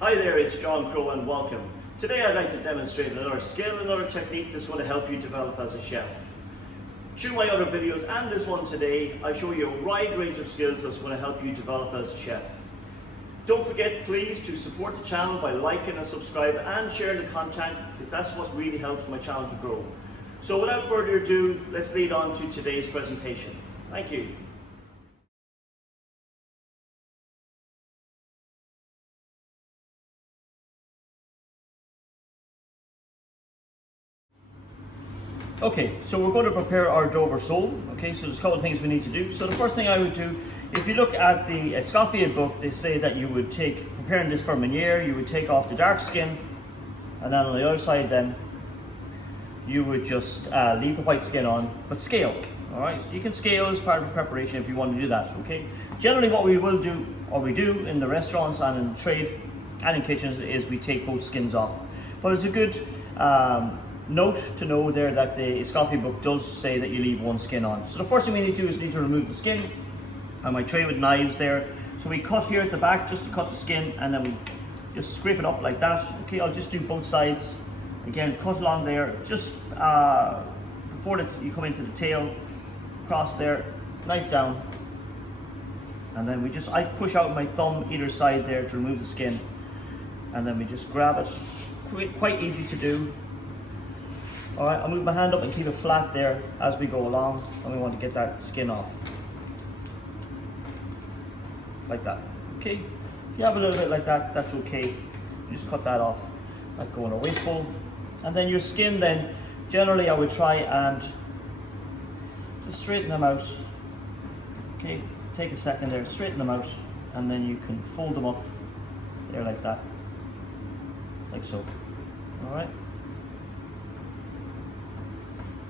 Hi there, it's John Crow and welcome. Today I'd like to demonstrate another skill, another technique that's going to help you develop as a chef. Through my other videos and this one today, I show you a wide range of skills that's going to help you develop as a chef. Don't forget please to support the channel by liking and subscribe and sharing the content, because that's what really helps my channel to grow. So without further ado, let's lead on to today's presentation. Thank you. Okay, so we're going to prepare our Dover sole. Okay, so there's a couple of things we need to do. So the first thing I would do, if you look at the Escoffier book, they say that you would take, preparing this for Meunière, you would take off the dark skin, and then on the other side then, you would just leave the white skin on, but scale. All right, so you can scale as part of the preparation if you want to do that, okay? Generally what we will do, or we do in the restaurants and in trade and in kitchens, is we take both skins off. But it's a good note to know there that the Escoffier book does say that you leave one skin on. So the first thing we need to do is need to remove the skin. And my tray with knives there. So we cut here at the back just to cut the skin, and then we just scrape it up like that. Okay, I'll just do both sides. Again, cut along there, just before you come into the tail, cross there, knife down. And then I push out my thumb either side there to remove the skin. And then we just grab it, quite easy to do. Alright, I'll move my hand up and keep it flat there as we go along, and we want to get that skin off. Like that. Okay? If you have a little bit like that, that's okay. You just cut that off. That go in a waste bowl. And then your skin then, generally I would try and just straighten them out. Okay, take a second there, straighten them out, and then you can fold them up there like that. Like so. Alright?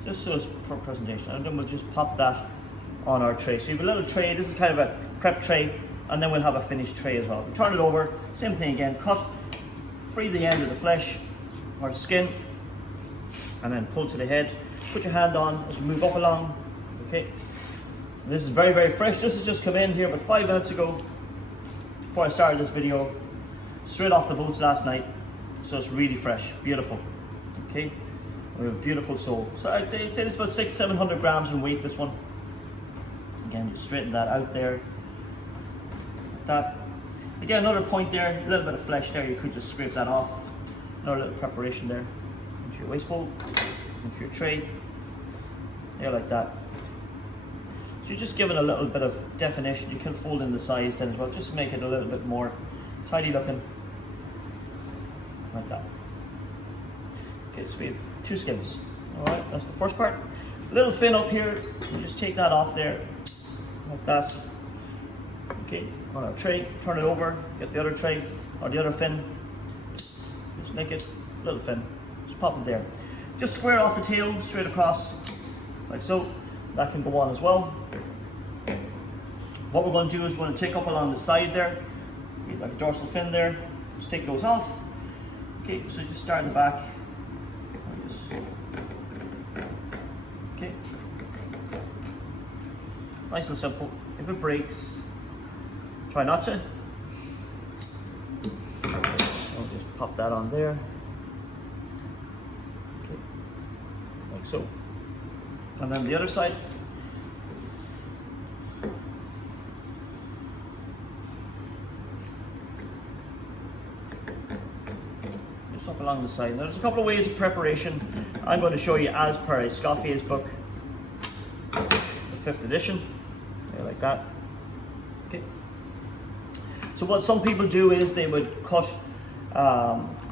Just so it's for presentation, and then we'll just pop that on our tray. So you have a little tray, this is kind of a prep tray, and then we'll have a finished tray as well. Turn it over, same thing again, cut, free the end of the flesh or skin, and then pull to the head. Put your hand on as you move up along, okay? And this is very, very fresh. This has just come in here about 5 minutes ago, before I started this video, straight off the boats last night. So it's really fresh, beautiful, okay? We have a beautiful sole. So I'd say it's about 600-700 grams in weight, this one. Again, just straighten that out there. Like that. Again, another point there, a little bit of flesh there, you could just scrape that off. Another little preparation there. Into your waste bowl, into your tray. There, like that. So you're just giving a little bit of definition. You can fold in the size then as well, just to make it a little bit more tidy looking. Like that. Okay, so we have 2 skins. Alright, that's the first part. Little fin up here, we just take that off there, like that. Okay, on our tray, turn it over, get the other tray, or the other fin. Just make it, little fin, just pop it there. Just square off the tail, straight across, like so. That can go on as well. What we're going to do is we're going to take up along the side there, like a dorsal fin there, just take those off. Okay, so just start in the back. Okay, nice and simple. If it breaks, try not to. I'll just pop that on there. Okay, like so. And then the other side. Just up along the side. Now there's a couple of ways of preparation. I'm going to show you as per Escoffier's book, the 5th edition, there, like that. Okay. So what some people do is they would cut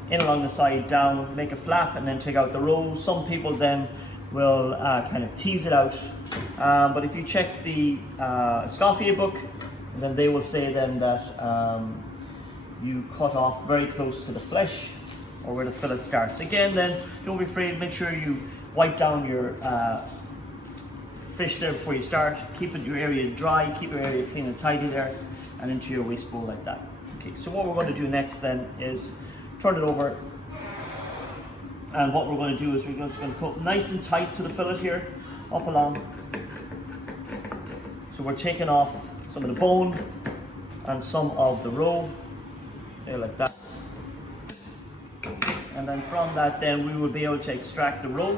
in along the side down, make a flap, and then take out the roll. Some people then will kind of tease it out. But if you check the Escoffier book, then they will say then that you cut off very close to the flesh, or where the fillet starts. Again then, don't be afraid, make sure you wipe down your fish there before you start. Keep your area dry, keep your area clean and tidy there, and into your waste bowl like that. Okay, so what we're going to do next then is turn it over, and what we're going to do is we're just going to cut nice and tight to the fillet here, up along. So we're taking off some of the bone and some of the roe, there like that. And then from that, then we will be able to extract the roll,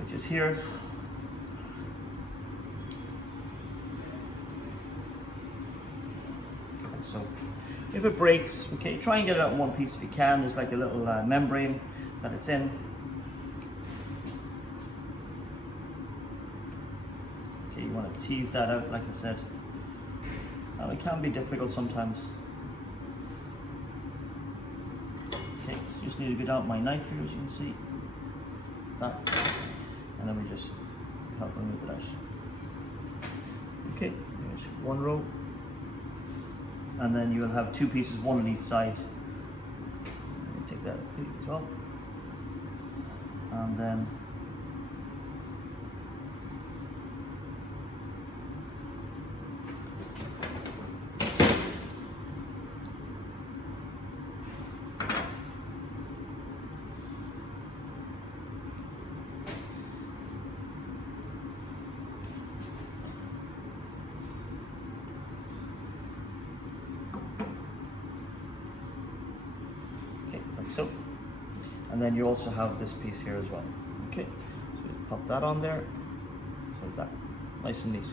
which is here. Okay, so if it breaks, okay, try and get it out in one piece if you can. There's like a little membrane that it's in. Okay, you want to tease that out, like I said. And it can be difficult sometimes. Okay, just need to get out my knife here, as you can see. That, and then we just help remove it out. Okay, here's one row. And then you'll have two pieces, one on each side. Take that as well. And then so, and then you also have this piece here as well. Okay, so we pop that on there, like that, nice and neat.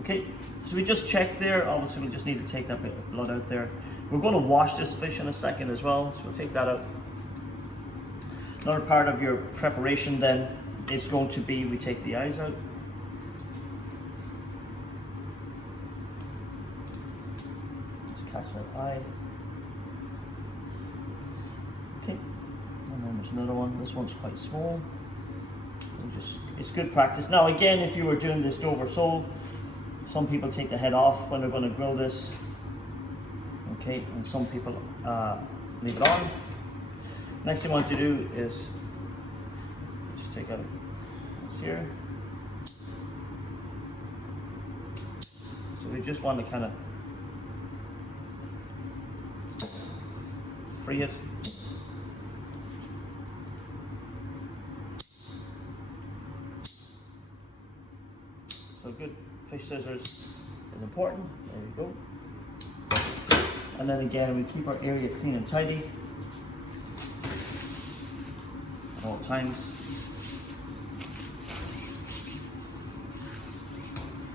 Okay, so we just checked there. Obviously, we just need to take that bit of blood out there. We're going to wash this fish in a second as well, so we'll take that out. Another part of your preparation then is going to be, we take the eyes out. Just catch that eye. Okay, and then there's another one. This one's quite small. It's good practice. Now again, if you were doing this Dover sole, some people take the head off when they're going to grill this. Okay, and some people leave it on. Next thing I want to do is just take out this here. So we just want to kind of free it. So good fish scissors is important. There we go. And then again, we keep our area clean and tidy at all times.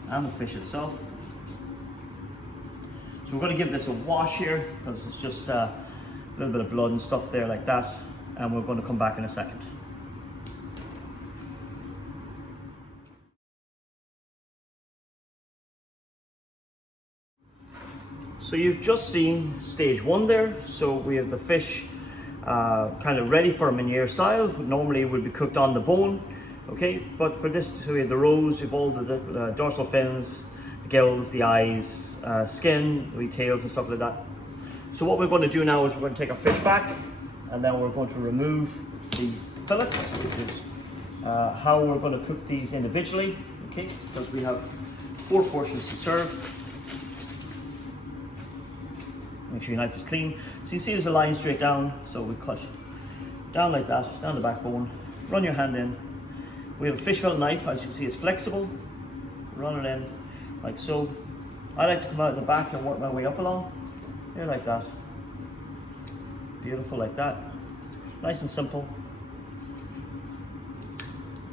And the fish itself. So we're going to give this a wash here because it's just a little bit of blood and stuff there like that. And we're going to come back in a second. So you've just seen stage one there. So we have the fish kind of ready for a Meunière style. Normally it would be cooked on the bone, okay? But for this, so we have the roes, we have all the dorsal fins, the gills, the eyes, skin, the tails and stuff like that. So what we're going to do now is we're going to take our fish back and then we're going to remove the fillets, which is how we're going to cook these individually, okay? Because we have 4 portions to serve. Make sure your knife is clean. So you see there's a line straight down, so we cut down like that, down the backbone, run your hand in. We have a fish fillet knife, as you can see it's flexible. Run it in, like so. I like to come out at the back and work my way up along. Here like that. Beautiful like that. Nice and simple.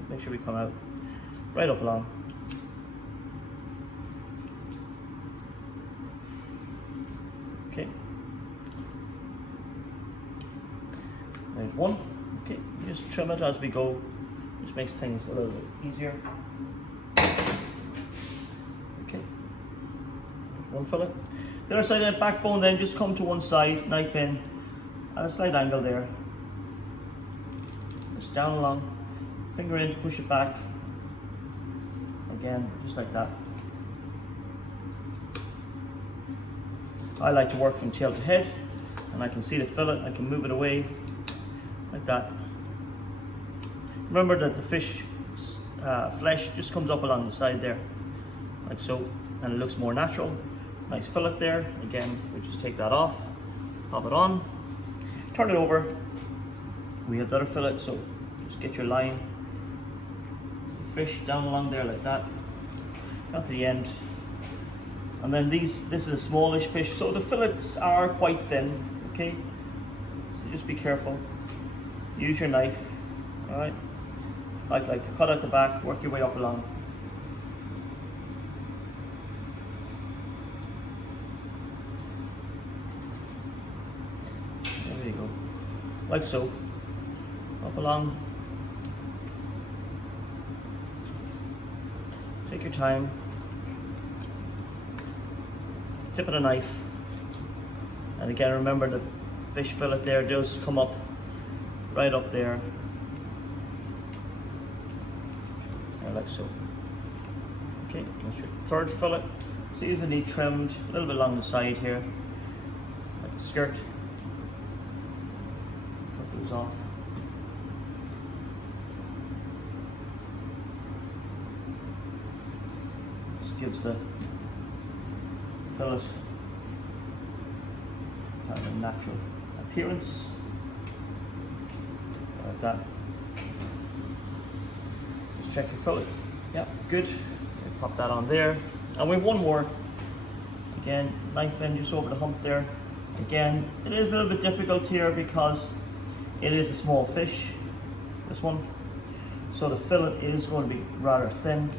Make sure we come out right up along. Okay. There's one. Okay, you just trim it as we go. Just makes things a little bit easier. Okay. There's one fillet. The other side of the backbone then just come to one side, knife in, at a slight angle there. Just down along, finger in to push it back. Again, just like that. I like to work from tail to head, and I can see the fillet, I can move it away, like that. Remember that the fish flesh just comes up along the side there, like so, and it looks more natural. Nice fillet there. Again, we just take that off, pop it on, turn it over. We have the other fillet, so just get your line, fish down along there like that, down to the end. And then this is a smallish fish, so the fillets are quite thin, okay? So just be careful. Use your knife. All right. Like to cut out the back, work your way up along. There you go. Like so. Up along. Take your time. Tip of the knife. And again, remember the fish fillet there does come up right up there. Like so. Okay, that's your third fillet. So these need trimmed a little bit along the side here, like the skirt. Cut those off. This gives the fillet kind of a natural appearance, like that. Check your fillet. Yeah, good. Pop that on there. And we have one more. Again, knife in just over the hump there. Again, it is a little bit difficult here because it is a small fish, this one. So the fillet is going to be rather thin.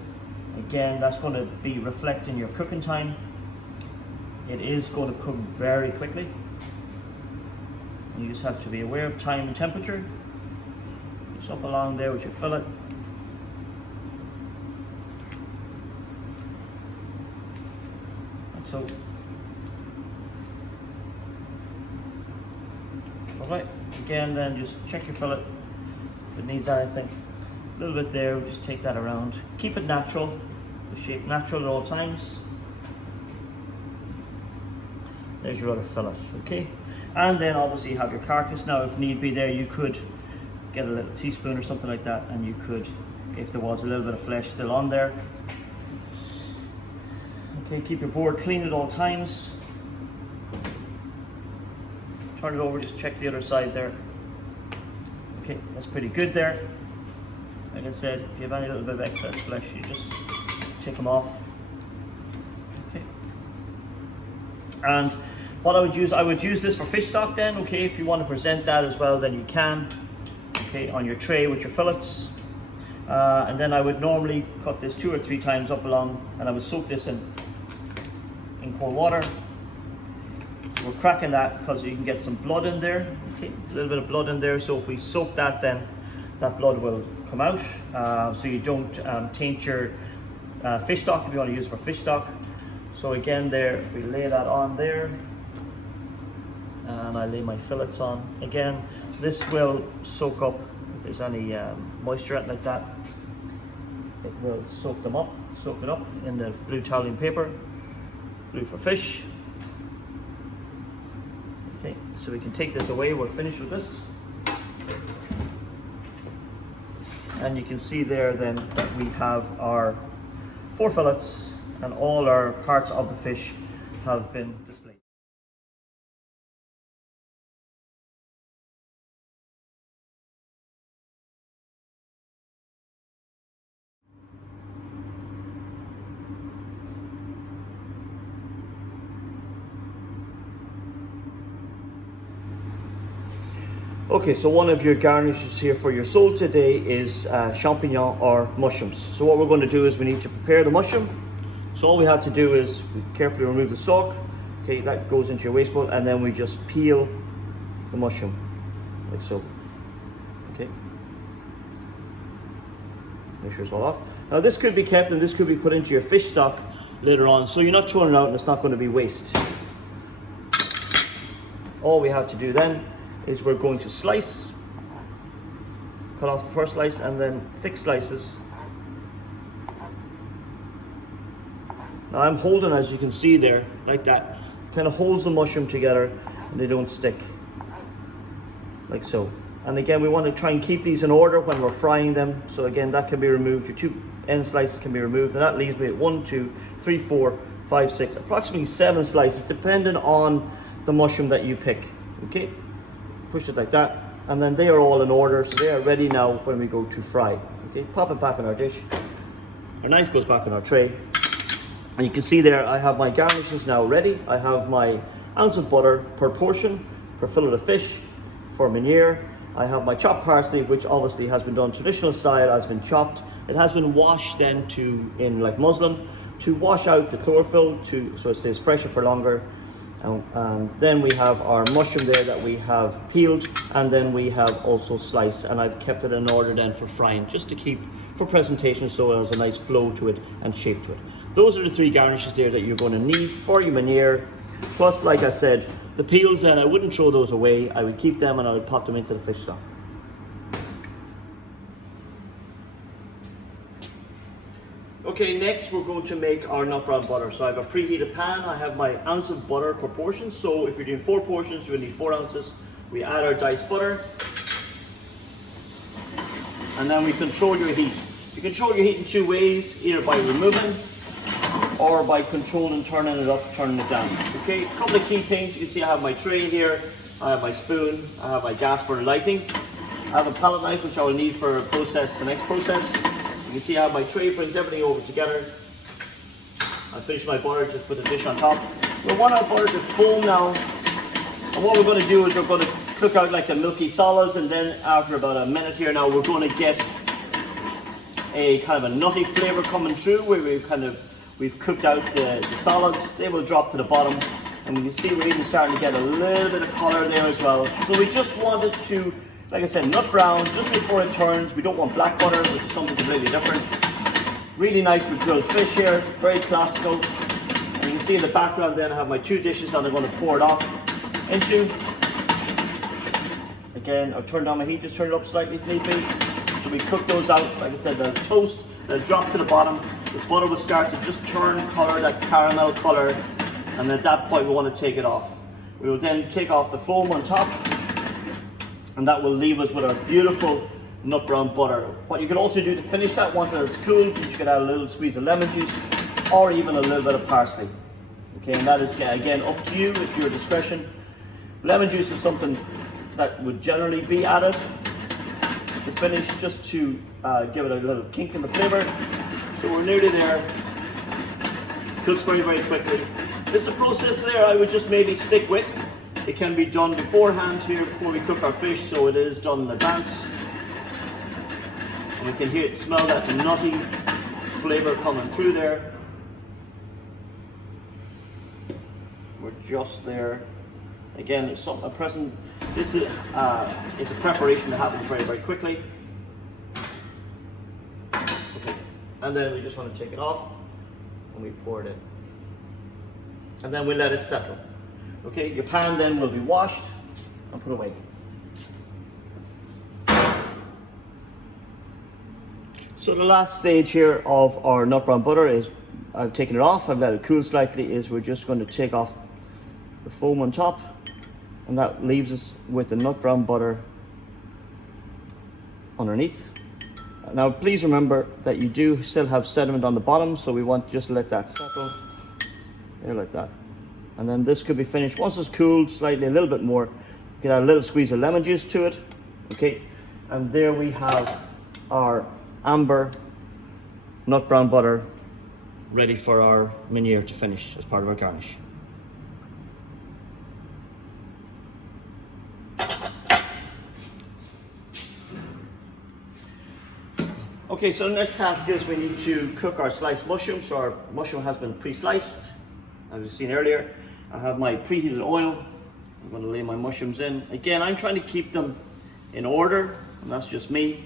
Again, that's going to be reflecting your cooking time. It is going to cook very quickly. You just have to be aware of time and temperature. Just up along there with your fillet. So, alright, again then just check your fillet if it needs anything. A little bit there, just take that around. Keep it natural, the shape natural at all times. There's your other fillet, okay? And then obviously you have your carcass. Now if need be there, you could get a little teaspoon or something like that, and you could, if there was a little bit of flesh still on there. Okay, keep your board clean at all times. Turn it over, just check the other side there. Okay, that's pretty good there. Like I said, if you have any little bit of excess flesh, you just take them off. Okay. And what I would use this for fish stock then, okay, if you want to present that as well, then you can. Okay, on your tray with your fillets. And then I would normally cut this 2 or 3 times up along, and I would soak this in cold water. We're cracking that because you can get some blood in there, okay, a little bit of blood in there. So if we soak that, then that blood will come out, so you don't taint your fish stock if you want to use it for fish stock. So again there, if we lay that on there, and I lay my fillets on, again this will soak up if there's any moisture out like that. It will soak it up in the blue toweling paper, blue for fish. Okay, so we can take this away, we're finished with this. And you can see there then that we have our 4 fillets and all our parts of the fish have been displayed. Okay, so one of your garnishes here for your sole today is champignon or mushrooms. So what we're going to do is we need to prepare the mushroom. So all we have to do is carefully remove the stalk. Okay, that goes into your waste bowl, and then we just peel the mushroom, like so. Okay. Make sure it's all off. Now this could be kept and this could be put into your fish stock later on, so you're not throwing it out and it's not going to be waste. All we have to do then is we're going to slice, cut off the first slice and then thick slices. Now I'm holding, as you can see there, like that, kind of holds the mushroom together and they don't stick, like so. And again, we want to try and keep these in order when we're frying them. So again, that can be removed, your 2 end slices can be removed, and that leaves me at 1, 2, 3, 4, 5, 6, approximately 7 slices, depending on the mushroom that you pick. Okay, push it like that, and then they are all in order, so they are ready now when we go to fry. Okay, pop it back in our dish. Our knife goes back in our tray, and you can see there I have my garnishes now ready. I have my ounce of butter per portion, per fillet of fish, for Meunière. I have my chopped parsley, which obviously has been done traditional style, has been chopped. It has been washed then in like muslin to wash out the chlorophyll so it stays fresher for longer. And then we have our mushroom there that we have peeled, and then we have also sliced, and I've kept it in order then for frying, just to keep for presentation so it has a nice flow to it and shape to it. Those are the three garnishes there that you're going to need for your Meunière. Plus, like I said, the peels then I wouldn't throw those away. I would keep them and I would pop them into the fish stock. Okay, next we're going to make our nut brown butter. So I have a preheated pan. I have my ounce of butter proportions. So if you're doing 4 portions, you will need 4 ounces. We add our diced butter, and then we control your heat. You control your heat in 2 ways, either by removing or by controlling, turning it up, turning it down. Okay, a couple of key things. You can see I have my tray here, I have my spoon, I have my gas burner lighting. I have a palette knife which I will need for the next process. You can see I have my tray, brings everything over together. I finished my butter, just put the dish on top. We want our butter to foam now. And what we're going to do is we're going to cook out like the milky solids, and then after about a minute here now, we're going to get a kind of a nutty flavour coming through where we've cooked out the solids. They will drop to the bottom, and you can see we're even starting to get a little bit of colour there as well. So we just wanted to, like I said, nut brown just before it turns. We don't want black butter, which is something completely different. Really nice with grilled fish here, very classical. And you can see in the background then I have my 2 dishes that I'm going to pour it off into. Again, I've turned down my heat, just turn it up slightly if need be. So we cook those out, like I said, they'll toast, they'll drop to the bottom. The butter will start to just turn colour, that caramel colour, and at that point we want to take it off. We will then take off the foam on top, and that will leave us with our beautiful nut brown butter. What you can also do to finish that once it's cooled, you can add a little squeeze of lemon juice or even a little bit of parsley. Okay, and that is again up to you, it's your discretion. Lemon juice is something that would generally be added to finish, just to give it a little kink in the flavour. So we're nearly there. Cooks very, very quickly. This is a process there I would just maybe stick with. It can be done beforehand here before we cook our fish, so it is done in advance. And we can smell that nutty flavour coming through there. We're just there. Again, it's this is a preparation that happens very, very quickly. Okay. And then we just want to take it off and we pour it in. And then we let it settle. Okay, your pan then will be washed and put away. So the last stage here of our nut brown butter is, I've taken it off, I've let it cool slightly, is we're just going to take off the foam on top, and that leaves us with the nut brown butter underneath. Now please remember that you do still have sediment on the bottom, so we want to just let that settle there like that. And then this could be finished once it's cooled slightly, a little bit more. You can add a little squeeze of lemon juice to it. Okay, and there we have our amber nut brown butter ready for our Meunière to finish as part of our garnish. Okay, so the next task is we need to cook our sliced mushrooms. So our mushroom has been pre-sliced, as you've seen earlier. I have my preheated oil. I'm going to lay my mushrooms in. Again, I'm trying to keep them in order, and that's just me.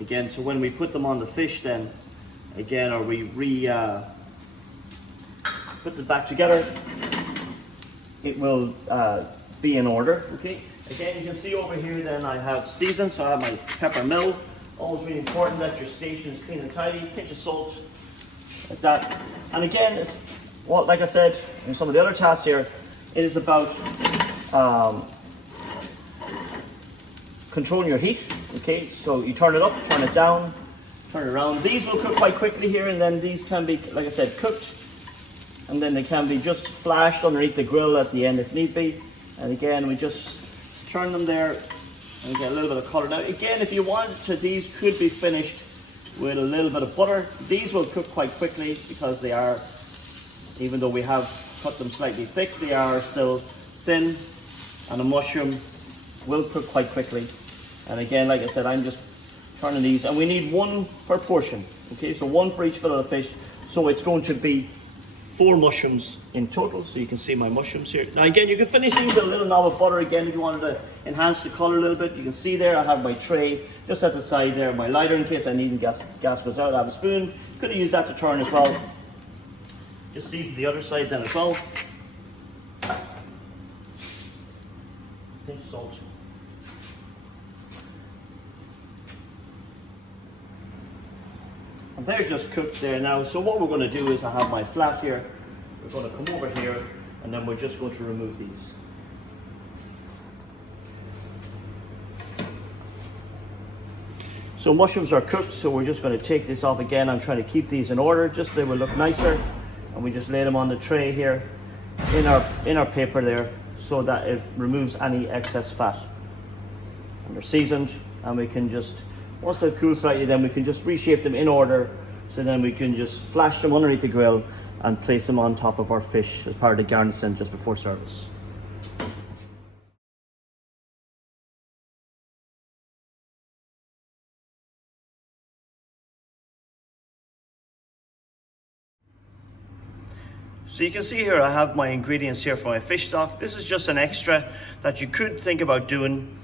Again, so when we put them on the fish then, again, or we put it back together, it will be in order, okay? Again, you can see over here then I have seasoned, so I have my pepper mill. Always really important that your station is clean and tidy, pinch of salt, like that. And again, like I said in some of the other tasks here, it is about controlling your heat. Okay, so you turn it up, turn it down, turn it around. These will cook quite quickly here, and then these can be, like I said, cooked, and then they can be just flashed underneath the grill at the end if need be. And again, we just turn them there and get a little bit of colour. Now again, if you want to, these could be finished with a little bit of butter. These will cook quite quickly because they are, even though we have cut them slightly thick, they are still thin, and the mushroom will cook quite quickly. And again, like I said, I'm just turning these, and we need one per portion. Okay, so one for each fillet of fish. So it's going to be 4 mushrooms in total. So you can see my mushrooms here. Now again, you can finish these with a little knob of butter again if you wanted to enhance the color a little bit. You can see there I have my tray just at the side there, my lighter in case I need gas goes out. I have a spoon. Could have used that to turn as well. Just season the other side then as well. Pinch salt. And they're just cooked there now. So what we're going to do is I have my flat here. We're going to come over here and then we're just going to remove these. So mushrooms are cooked, so we're just going to take this off again. I'm trying to keep these in order, just so they will look nicer. And we just lay them on the tray here in our paper there so that it removes any excess fat. And they're seasoned, and we can just, once they're cooled slightly, then we can just reshape them in order. So then we can just flash them underneath the grill and place them on top of our fish as part of the garnishing just before service. So you can see here I have my ingredients here for my fish stock. This is just an extra that you could think about doing.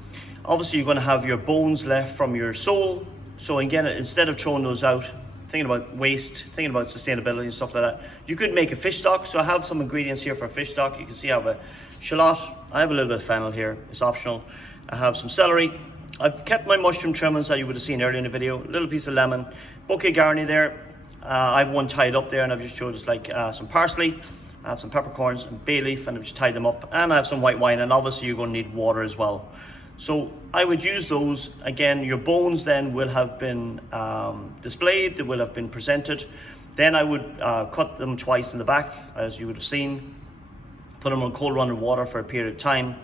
Obviously you're going to have your bones left from your sole. So again, instead of throwing those out, thinking about waste, thinking about sustainability and stuff like that, you could make a fish stock. So I have some ingredients here for a fish stock. You can see I have a shallot. I have a little bit of fennel here. It's optional. I have some celery. I've kept my mushroom trimmings that you would have seen earlier in the video. A little piece of lemon. Bouquet garni there. I have one tied up there, and I've just chose like some parsley. I have some peppercorns and bay leaf, and I've just tied them up. And I have some white wine, and obviously you're going to need water as well. So I would use those. Again, your bones then will have been displayed, they will have been presented. Then I would cut them twice in the back, as you would have seen. Put them on cold running water for a period of time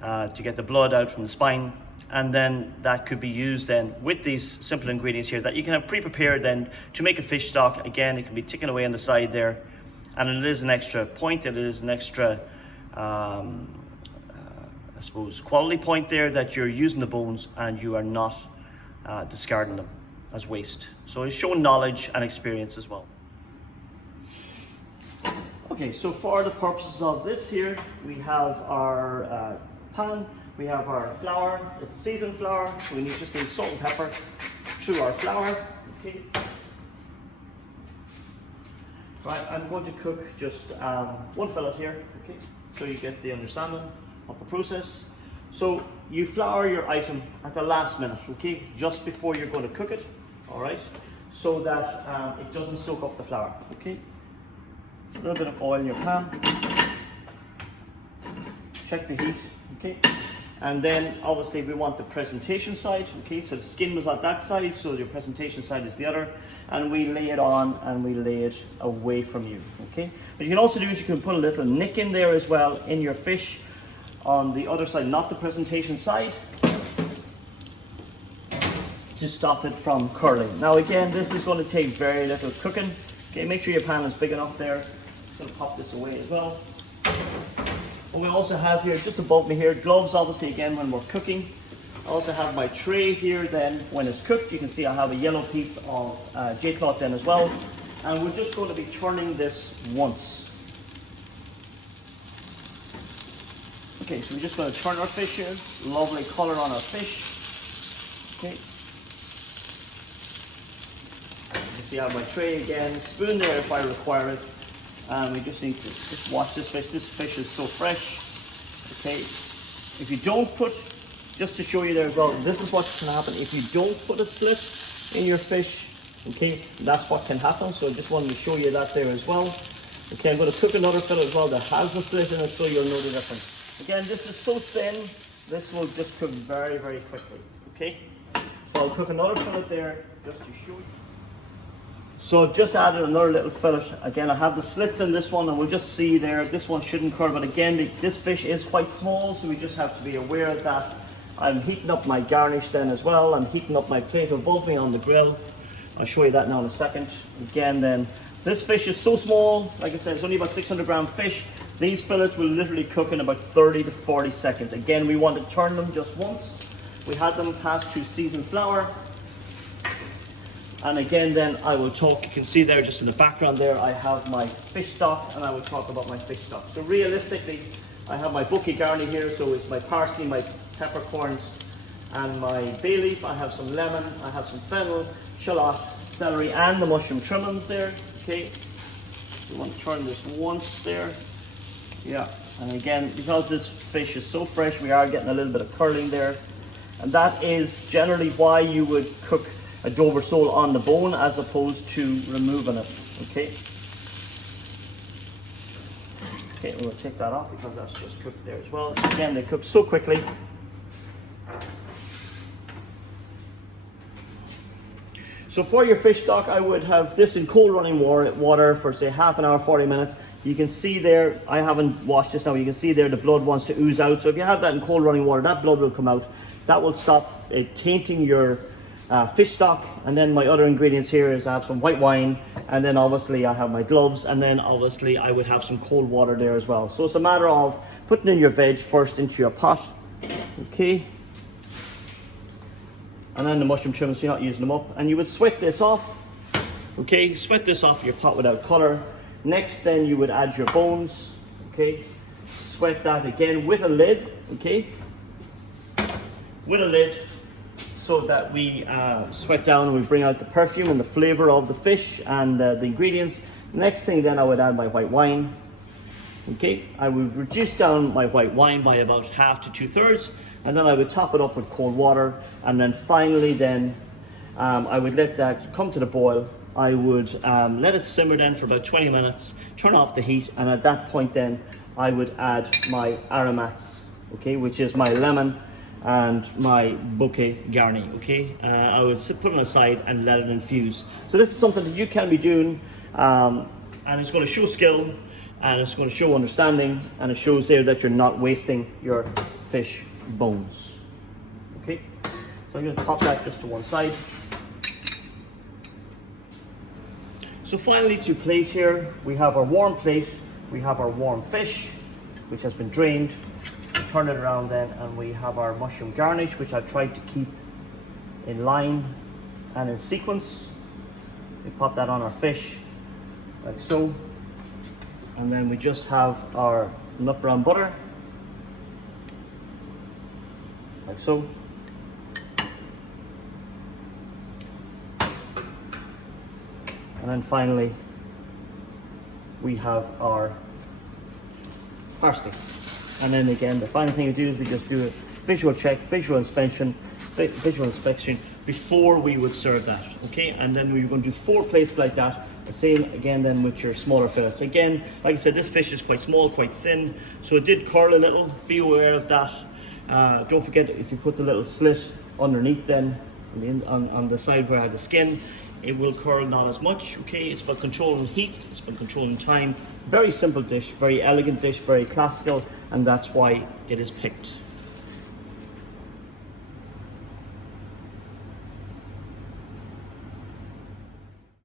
to get the blood out from the spine. And then that could be used then with these simple ingredients here that you can have pre-prepared then to make a fish stock. Again, it can be ticking away on the side there. And it is an extra point, it is an extra I suppose quality point there that you're using the bones and you are not discarding them as waste. So it's showing knowledge and experience as well. Okay, so for the purposes of this here, we have our pan, we have our flour, it's seasoned flour, so we just need salt and pepper through our flour. Okay. Right, I'm going to cook just one fillet here, okay, so you get the understanding of the process. So you flour your item at the last minute, okay, just before you're going to cook it, all right, so that it doesn't soak up the flour, okay. A little bit of oil in your pan, check the heat, okay, and then obviously we want the presentation side, okay, so the skin was on that side, so your presentation side is the other, and we lay it on and we lay it away from you, okay. What you can also do is you can put a little nick in there as well in your fish on the other side, not the presentation side, to stop it from curling. Now again, this is going to take very little cooking, okay, make sure your pan is big enough there. Going to pop this away as well. And we also have here, just above me here, gloves obviously again when we're cooking. I also have my tray here then when it's cooked. You can see I have a yellow piece of J-cloth then as well. And we're just going to be turning this once. Okay, so we're just going to turn our fish here. Lovely colour on our fish. Okay. You can see I have my tray again, spoon there if I require it. And we just need to just wash this fish. This fish is so fresh. Okay, if you don't put, just to show you there as well, this is what can happen if you don't put a slit in your fish. Okay, that's what can happen. So I just wanted to show you that there as well. Okay, I'm going to cook another fillet as well that has a slit in it, so you'll know the difference. Again, this is so thin, this will just cook very, very quickly. Okay, so I'll cook another fillet there just to show you. So I've just added another little fillet. Again, I have the slits in this one, and we'll just see there, this one shouldn't curl, but again, this fish is quite small, so we just have to be aware of that. I'm heating up my garnish then as well. I'm heating up my plate above me on the grill. I'll show you that now in a second. Again then, this fish is so small, like I said, it's only about 600 gram fish. These fillets will literally cook in about 30 to 40 seconds. Again, we want to turn them just once. We had them pass through seasoned flour. And again, then I will talk, you can see there just in the background there, I have my fish stock, and I will talk about my fish stock. So realistically, I have my bouquet garni here, so it's my parsley, my peppercorns, and my bay leaf. I have some lemon, I have some fennel, shallot, celery, and the mushroom trimmings there. Okay, we want to turn this once there. Yeah, and again, because this fish is so fresh, we are getting a little bit of curling there. And that is generally why you would cook a Dover sole on the bone as opposed to removing it. Okay. Okay, we'll take that off because that's just cooked there as well. Again, they cook so quickly. So for your fish stock, I would have this in cold running water for say half an hour, 40 minutes. You can see there, I haven't washed this now, you can see there the blood wants to ooze out. So if you have that in cold running water, that blood will come out. That will stop tainting your fish stock. And then my other ingredients here is I have some white wine, and then obviously I have my gloves, and then obviously I would have some cold water there as well. So it's a matter of putting in your veg first into your pot. Okay. And then the mushroom trimmings, so you're not using them up. And you would sweat this off. Okay, sweat this off your pot without color. Next, then you would add your bones. Okay, sweat that again with a lid. Okay, with a lid, so that we sweat down and we bring out the perfume and the flavor of the fish and the ingredients. Next thing, then I would add my white wine. Okay, I would reduce down my white wine by about half to 2/3. And then I would top it up with cold water, and then finally then I would let that come to the boil. I would let it simmer then for about 20 minutes, turn off the heat, and at that point then I would add my aromats, okay, which is my lemon and my bouquet garni, okay. I would put it aside and let it infuse. So this is something that you can be doing, and it's going to show skill, and it's going to show understanding, and it shows there that you're not wasting your fish bones. Okay, so I'm going to pop that just to one side. So finally, to plate here, we have our warm plate, we have our warm fish, which has been drained. We turn it around then, and we have our mushroom garnish, which I've tried to keep in line and in sequence. We pop that on our fish, like so. And then we just have our nut brown butter, like so. And then finally, we have our parsley. And then again, the final thing we do is we just do a visual check, visual inspection before we would serve that, okay? And then we're going to do 4 plates like that. The same again then with your smaller fillets. Again, like I said, this fish is quite small, quite thin, so it did curl a little. Be aware of that. Don't forget, if you put the little slit underneath then, on the side where I had the skin, it will curl not as much, okay? It's about controlling heat, it's about controlling time. Very simple dish, very elegant dish, very classical, and that's why it is picked.